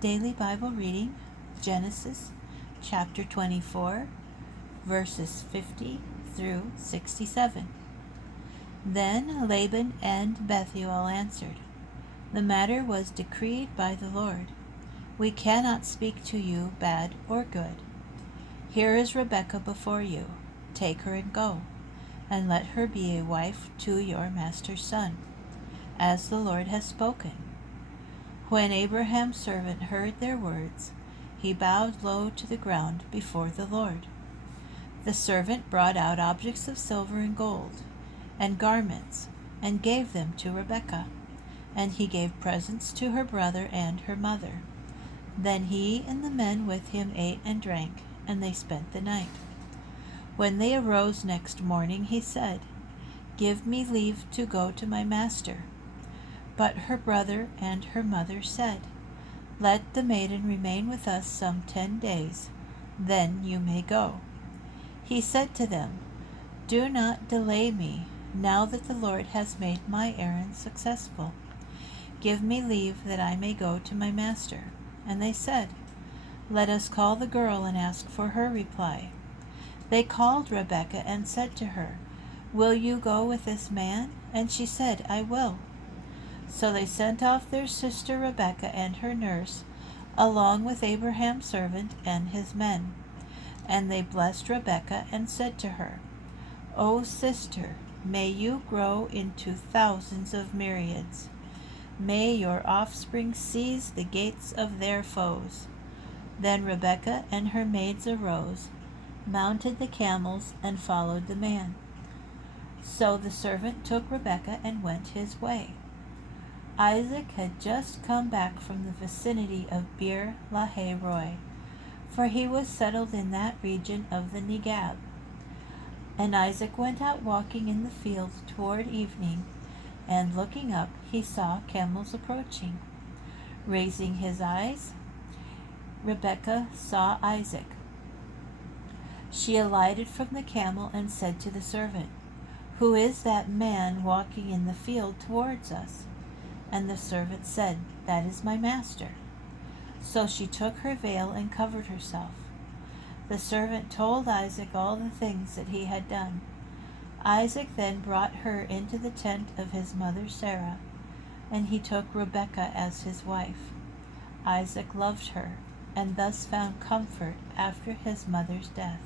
Daily Bible reading, Genesis chapter 24, verses 50 through 67. Then Laban and Bethuel answered, "The matter was decreed by the Lord. We cannot speak to you bad or good. Here is Rebekah before you. Take her and go, and let her be a wife to your master's son, as the Lord has spoken." When Abraham's servant heard their words, he bowed low to the ground before the Lord. The servant brought out objects of silver and gold, and garments, and gave them to Rebekah, and he gave presents to her brother and her mother. Then he and the men with him ate and drank, and they spent the night. When they arose next morning, he said, "Give me leave to go to my master." But her brother and her mother said, "Let the maiden remain with us some 10 days, then you may go." He said to them, "Do not delay me, now that the Lord has made my errand successful. Give me leave that I may go to my master." And they said, "Let us call the girl and ask for her reply." They called Rebekah and said to her, "Will you go with this man?" And she said, "I will." So they sent off their sister Rebekah and her nurse, along with Abraham's servant and his men. And they blessed Rebekah and said to her, "O sister, may you grow into thousands of myriads. May your offspring seize the gates of their foes." Then Rebekah and her maids arose, mounted the camels, and followed the man. So the servant took Rebekah and went his way. Isaac had just come back from the vicinity of Beer Lahai Roi, for he was settled in that region of the Negeb. And Isaac went out walking in the field toward evening, and looking up he saw camels approaching. Raising his eyes, Rebekah saw Isaac. She alighted from the camel and said to the servant, "Who is that man walking in the field towards us?" And the servant said, "That is my master." So she took her veil and covered herself. The servant told Isaac all the things that he had done. Isaac then brought her into the tent of his mother Sarah, and he took Rebekah as his wife. Isaac loved her, and thus found comfort after his mother's death.